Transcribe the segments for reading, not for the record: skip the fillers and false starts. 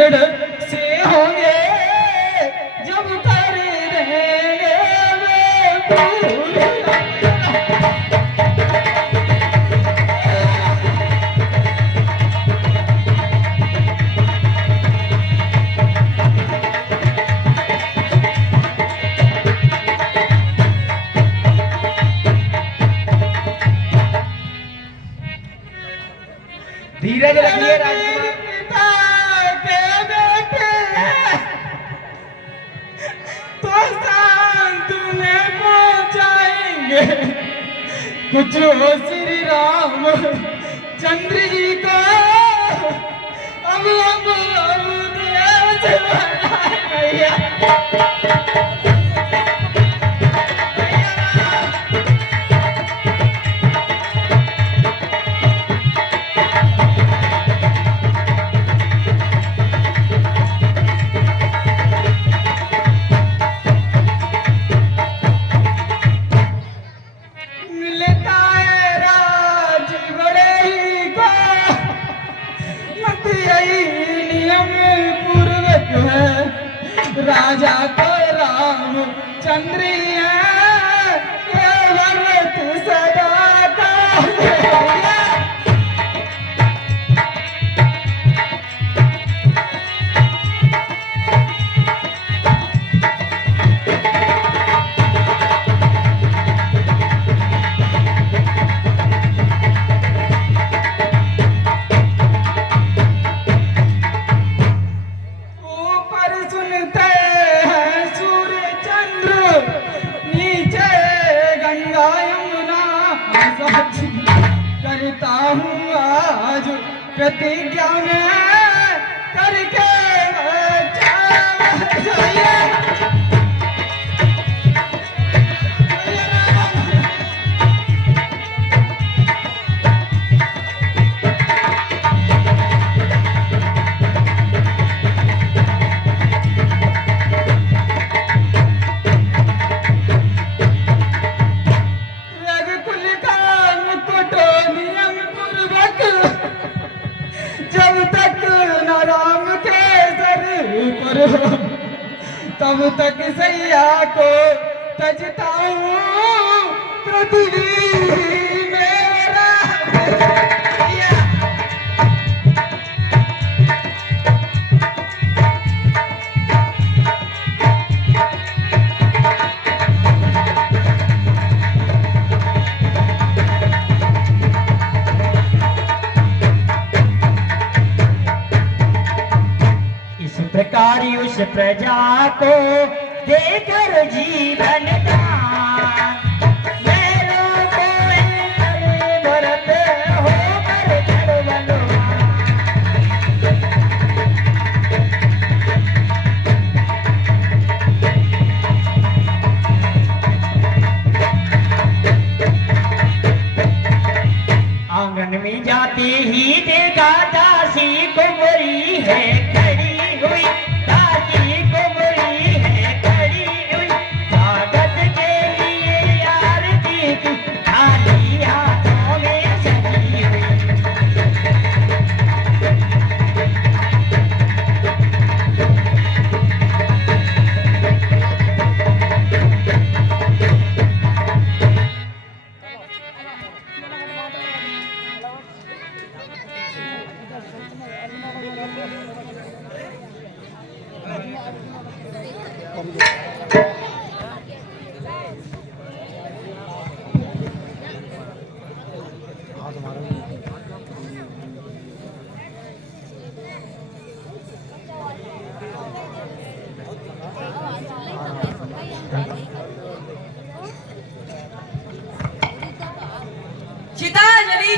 से होंगे जब कर देंगे वो पूरे। धीरज रखिए राजकुमार। तो शांत में पहुंचाएंगे कुछ हो श्री राम चंद्र जी को। अब देश बनाए भैया। राजा को राम चंद्र भरत सदा का। करता हूँ आज प्रतिज्ञा में करके तब तक सैया को तजता हूँ पृथ्वी मेरा। प्रकार उस प्रजा को देकर जीवन दान महलों को भरत होकर कर बलवान। आंगन में जाते ही देखा दासी कुंवरी है खड़ी हुई। दासी कुंवरी है खड़ी हुई। स्वागत के लिए आरती की थाली हाथों में सजी हुई।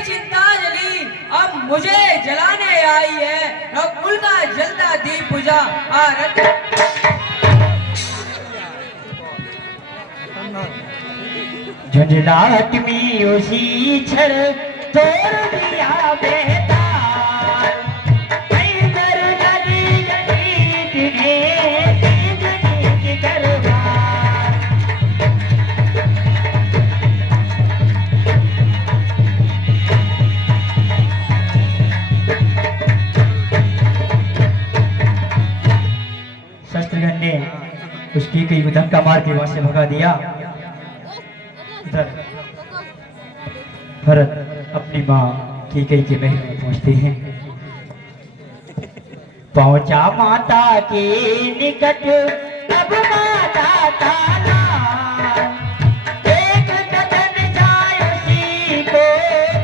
चिंता जली अब मुझे जलाने आई है। अब कुल का जलता दीप पूजा आरती। झंझनाहट में उसी क्षण तोड़ दिया बेतार। भयंकर नदी गणित ने तेज नीच दरबार। शत्रुघ्न ने उसकी कई धक्का मार के वहां से भगा दिया। इधर भरत अपनी माँ की कई के महल में पहुंचते हैं। पहुंचा माता के निकट अब माता का नाम, एक कदम जाए उसी को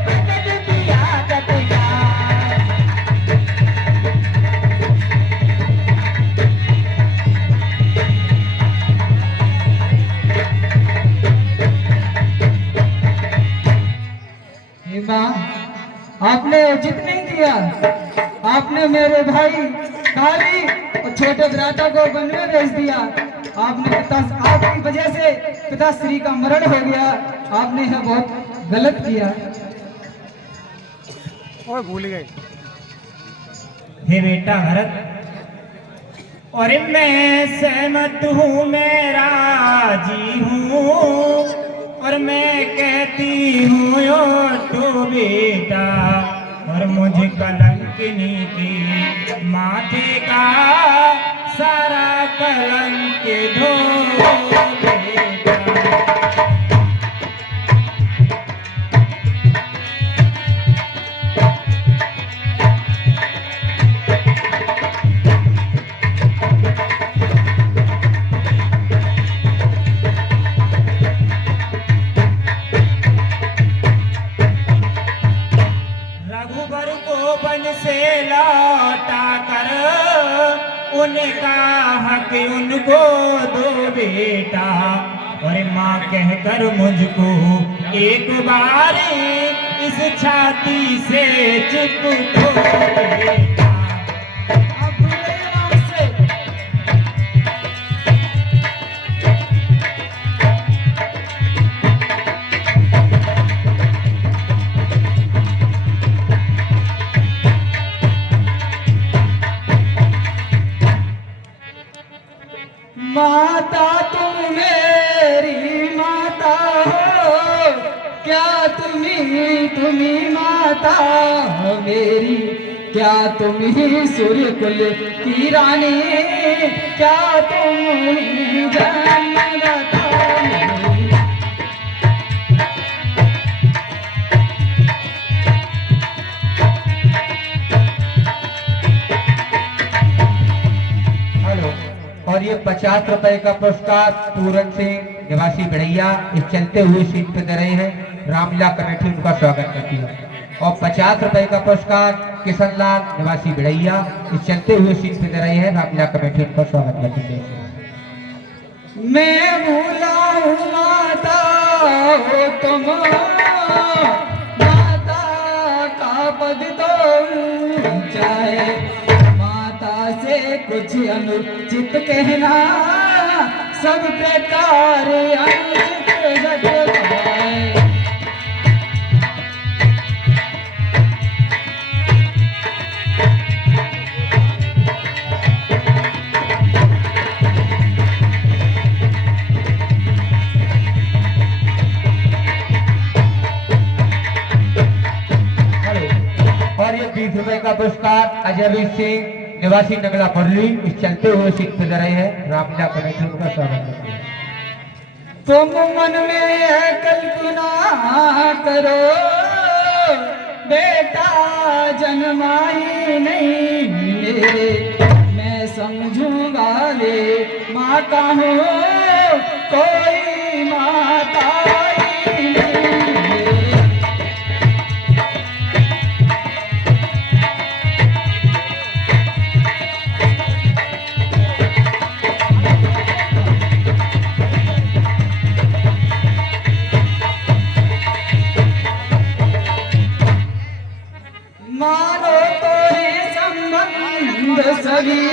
प्रकट किया तत्काल। हे माँ, आपने उचित नहीं किया। आपने मेरे भाई काली और छोटे भ्राता को वन में भेज दिया। आपने आपकी वजह से पिताश्री का मरण हो गया। आपने यह बहुत गलत किया। और भूल गए। हे बेटा भरत, और मैं सहमत हूँ, मैं राजी हूँ, और मैं कहती हूँ यो तो बेटा, और मुझे कलंकिनी की माथे का सारा कलंक धो बेटा। रघुबर को वन से लौटा कर उनका हक उनको दो बेटा, और माँ कहकर मुझको एक बार इस छाती से चिपको बेटा। आप भूल गए माँ मुझसे। माता तुम मेरी माता हो, क्या तुम्ही माता हो मेरी, क्या तुम ही सूर्य कुल की रानी, क्या तुम ही जन्मदाता मेरी। हेलो। और ये 50 रुपए का पुरस्कार पूरन सिंह निवासी बढ़ैया इस चलते हुए सीट पे दे रहे हैं। रामलीला कमेटी उनका स्वागत करती है। और 50 रुपए का पुरस्कार किशन लाल निवासी बढ़ैया इस चलते हुए सीट पे दे रहे हैं। रामलीला कमेटी उनका स्वागत करती है। मैं भूला हूँ माता हो तुम, माता का पद तो चाहे, माता से कुछ अनुचित कहना सब प्रकार अनुचित घट है। और ये 20 रुपए का पुरस्कार अजयवीर सिंह निवासी नगला मुरली इस चलते हुए सीट पे दे रहे हैं। रामलीला कमेटी उनका स्वागत करती है। तुम मन में यह कल्पना करो, बेटा जन्माई नहीं मेरे, मैं समझूंगा ले माँ का हूँ, कोई माता ही नहीं मेरे। मानो तो ये संबंध सभी,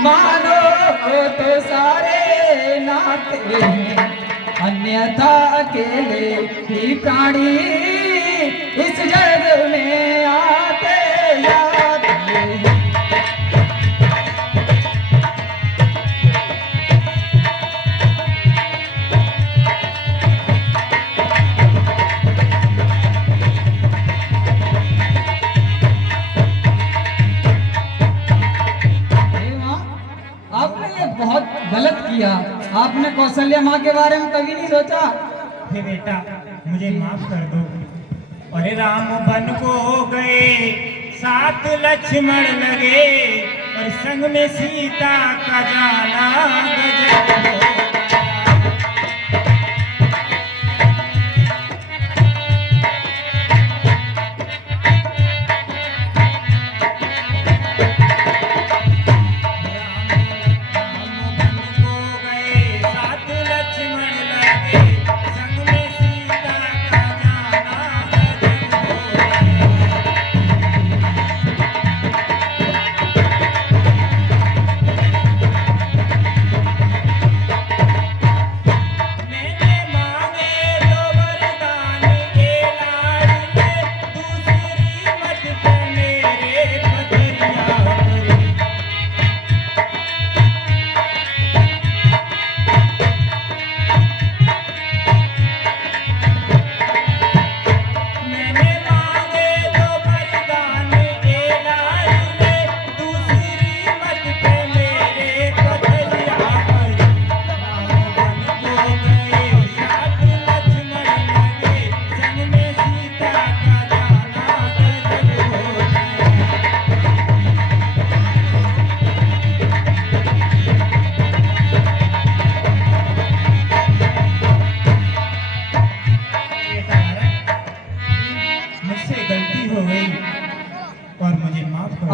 मानो तो सारे नाते हैं, अन्यथा अकेले ही प्राणी इस जग में आते जाते हैं। किया। आपने कौशल्या माँ के बारे में कभी नहीं सोचा? हे बेटा, मुझे माफ कर दो। अरे राम बन को गए, साथ लक्ष्मण लगे, और संग में सीता का जाना गजब हो गया।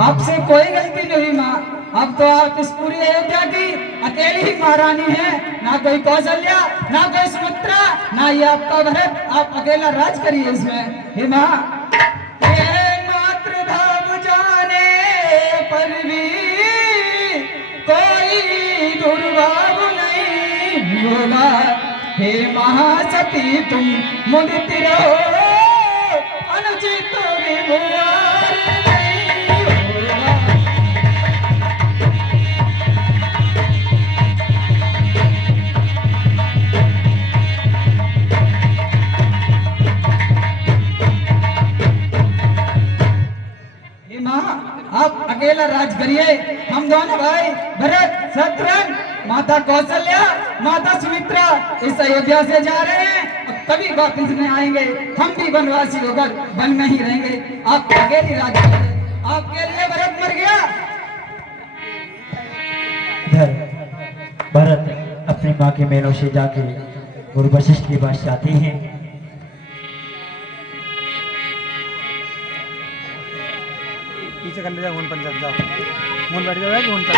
आपसे कोई गलती नहीं माँ। अब तो आप इस पूरी अयोध्या की अकेली ही महारानी हैं। ना कोई कौशल्या, ना कोई सुमित्रा, ना ये आपका भरत। आप अकेला राज करिए इसमें। हे माँ, ये मातृभाव जाने पर भी कोई दुर्भाव नहीं होगा। हे महासती तुम मुदित रहो, अनुचित व्यवहार नहीं होगा। हे माँ, आप अकेला राज करिए। हम दोनों भाई भरत, शत्रुघ्न, माता कौशल्या, माता सुमित्रा इस अयोध्या से जा रहे हैं। अब कभी वापस नहीं आएंगे। हम भी वनवासी होकर वन में ही रहेंगे। आप अकेली राज करिए। आपके लिए भरत मर गया। इधर भरत अपनी माँ के मेलों से जाके गुरु वशिष्ठ के पास जाते हैं। पीछे कर ले जा, फोन पर जाओ, फोन बैठ जाओ, फोन पर